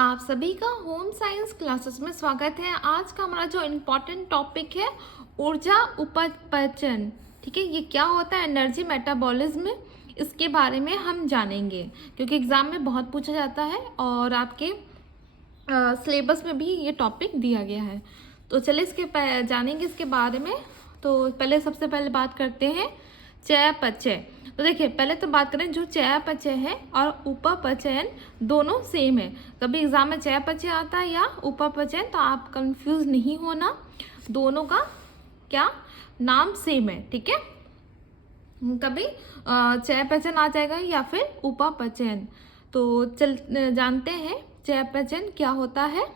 आप सभी का होम साइंस क्लासेस में स्वागत है। आज का हमारा जो इम्पोर्टेंट टॉपिक है ऊर्जा उपपचन। ठीक है, ये क्या होता है, एनर्जी मेटाबॉलिज्म, इसके बारे में हम जानेंगे क्योंकि एग्जाम में बहुत पूछा जाता है और आपके सिलेबस में भी ये टॉपिक दिया गया है। तो चलिए जानेंगे इसके बारे में। तो सबसे पहले बात करते हैं चयापचय। तो देखिए, पहले तो बात करें जो चयापचय है और उपपचयन दोनों सेम है। कभी एग्जाम में चयापचय आता है या उपपचयन, तो आप कंफ्यूज नहीं होना, दोनों का क्या नाम सेम है। ठीक है, कभी चयापचयन आ जाएगा या फिर उपपचयन। तो जानते हैं चयापचयन क्या होता है।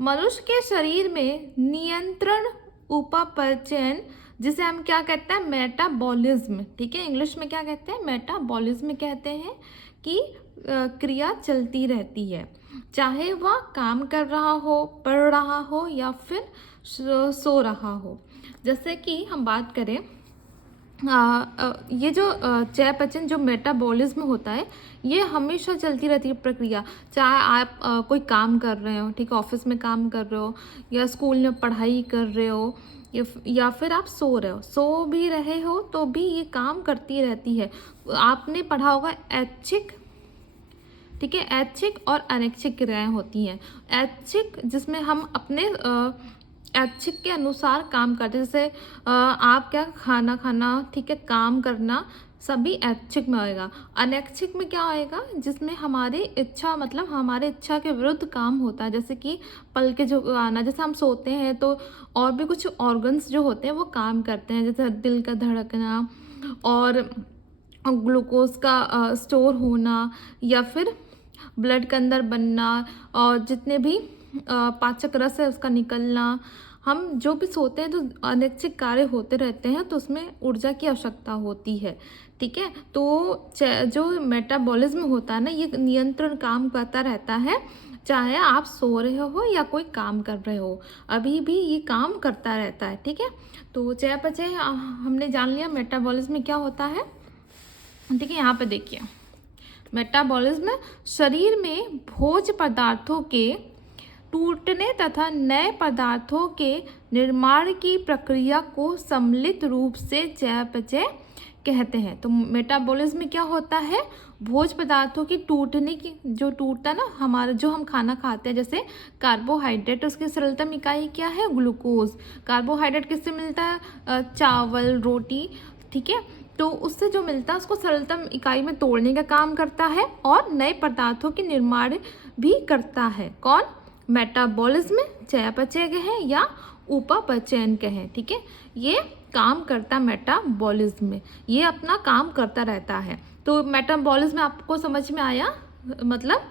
मनुष्य के शरीर में नियंत्रण उपपचयन, जिसे हम क्या कहते हैं, मेटाबॉलिज्म। ठीक है, इंग्लिश में क्या कहते हैं, मेटाबॉलिज्म कहते हैं कि क्रिया चलती रहती है, चाहे वह काम कर रहा हो, पढ़ रहा हो या फिर सो रहा हो। जैसे कि हम बात करें ये जो चयापचय जो मेटाबॉलिज्म होता है, ये हमेशा चलती रहती है प्रक्रिया। चाहे आप कोई काम कर रहे हो, ठीक है, ऑफिस में काम कर रहे हो या स्कूल में पढ़ाई कर रहे हो या फिर आप सो रहे हो, सो भी रहे हो तो भी ये काम करती रहती है। आपने पढ़ा होगा ऐच्छिक, ठीक है, ऐच्छिक और अनैच्छिक क्रियाएं होती हैं। ऐच्छिक जिसमें हम अपने ऐच्छिक के अनुसार काम करते हैं, जैसे आप क्या खाना खाना, ठीक है, काम करना, सभी ऐच्छिक में होएगा। अनैच्छिक में क्या होएगा, जिसमें हमारी इच्छा, मतलब हमारे इच्छा के विरुद्ध काम होता है, जैसे कि पल के जो आना, जैसे हम सोते हैं तो और भी कुछ ऑर्गन्स जो होते हैं वो काम करते हैं, जैसे दिल का धड़कना और ग्लूकोज का स्टोर होना या फिर ब्लड के अंदर बनना और जितने भी पाचक रस है उसका निकलना। हम जो भी सोते हैं तो अनैच्छिक कार्य होते रहते हैं, तो उसमें ऊर्जा की आवश्यकता होती है। ठीक है, तो जो मेटाबॉलिज्म होता है ना, ये नियंत्रण काम करता रहता है, चाहे आप सो रहे हो या कोई काम कर रहे हो, अभी भी ये काम करता रहता है। ठीक है, तो चयापचय हमने जान लिया मेटाबॉलिज्म में क्या होता है। ठीक है, यहाँ पे देखिए, मेटाबॉलिज्म शरीर में भोज्य पदार्थों के टूटने तथा नए पदार्थों के निर्माण की प्रक्रिया को सम्मिलित रूप से चयापचय कहते हैं। तो मेटाबॉलिज्म में क्या होता है, भोज्य पदार्थों की टूटने की, जो टूटता ना हमारा, जो हम खाना खाते हैं, जैसे कार्बोहाइड्रेट, उसकी सरलतम इकाई क्या है, ग्लूकोज। कार्बोहाइड्रेट किससे मिलता है, चावल, रोटी। ठीक है, तो उससे जो मिलता है उसको सरलतम इकाई में तोड़ने का काम करता है और नए पदार्थों के निर्माण भी करता है। कौन, मेटाबॉलिज्म, चयापचय कहें या उपपचयन कहें। ठीक है, ये काम करता मेटाबॉलिज्म में, ये अपना काम करता रहता है। तो मेटाबॉलिज्म आपको समझ में आया, मतलब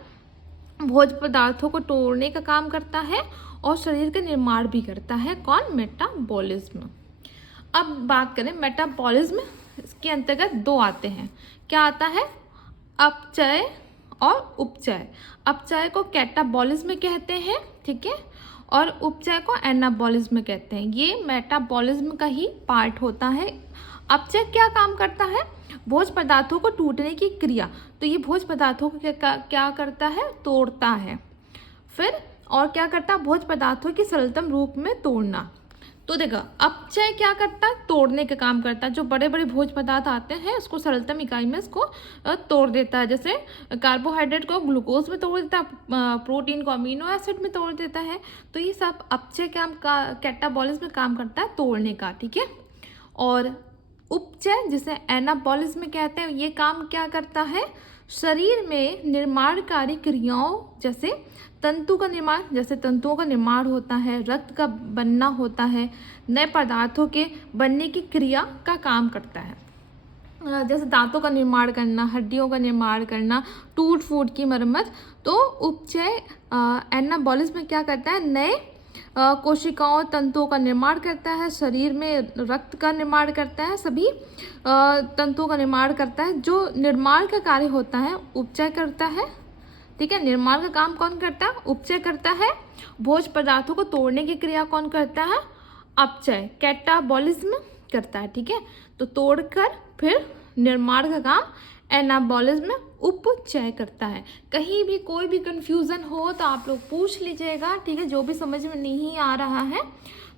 भोज्य पदार्थों को तोड़ने का काम करता है और शरीर का निर्माण भी करता है। कौन, मेटाबॉलिज्म। अब बात करें मेटाबॉलिज्म, इसके अंतर्गत दो आते हैं। क्या आता है, अपचय और उपचय। अपचय को कैटाबॉलिज्म कहते हैं, ठीक है, और उपचय को एनाबॉलिज्म कहते हैं। ये मेटाबॉलिज्म का ही पार्ट होता है। अपचय क्या काम करता है, भोज्य पदार्थों को टूटने की क्रिया। तो ये भोज्य पदार्थों को क्या करता है, तोड़ता है। फिर और क्या करता है, भोज्य पदार्थों की सरलतम रूप में तोड़ना। तो देखो, अपचय क्या करता है, तोड़ने का काम करता है। जो बड़े बड़े भोज्य पदार्थ आते हैं उसको सरलतम इकाई में इसको तोड़ देता है, जैसे कार्बोहाइड्रेट को ग्लूकोज में तोड़ देता है, प्रोटीन को अमीनो एसिड में तोड़ देता है। तो ये सब अपचय काम का कैटाबॉलिज्म में काम करता है, तोड़ने का। ठीक है, और उपचय जिसे एनाबॉलिज्म कहते हैं, ये काम क्या करता है, शरीर में निर्माणकारी क्रियाओं, जैसे तंतु का निर्माण, जैसे तंतुओं का निर्माण होता है, रक्त का बनना होता है, नए पदार्थों के बनने की क्रिया का काम करता है, जैसे दांतों का निर्माण करना, हड्डियों का निर्माण करना, टूट फूट की मरम्मत। तो उपचय एनाबॉलिज्म में क्या करता है, नए कोशिकाओं, तंतुओं का निर्माण करता है, शरीर में रक्त का निर्माण करता है, सभी तंतुओं का निर्माण करता है। जो निर्माण का कार्य होता है उपचय करता है। ठीक है, निर्माण का काम कौन करता है, उपचय करता है। भोज्य पदार्थों को तोड़ने की क्रिया कौन करता है, अपचय, कैटाबॉलिज्म करता है। ठीक है, तो तोड़कर फिर निर्माण का काम एनाबॉलिज्म उपचय करता है। कहीं भी कोई भी कन्फ्यूज़न हो तो आप लोग पूछ लीजिएगा, ठीक है, जो भी समझ में नहीं आ रहा है।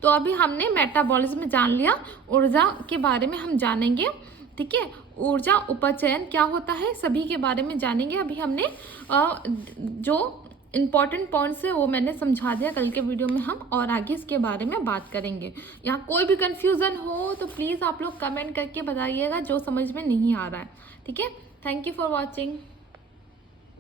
तो अभी हमने मेटाबॉलिज्म जान लिया, ऊर्जा के बारे में हम जानेंगे, ठीक है। ऊर्जा उपचयन क्या होता है सभी के बारे में जानेंगे। अभी हमने जो इम्पॉर्टेंट पॉइंट्स है वो मैंने समझा दिया। कल के वीडियो में हम और आगे इसके बारे में बात करेंगे। यहाँ कोई भी कन्फ्यूज़न हो तो प्लीज़ आप लोग कमेंट करके बताइएगा जो समझ में नहीं आ रहा है, ठीक है। Thank you for watching.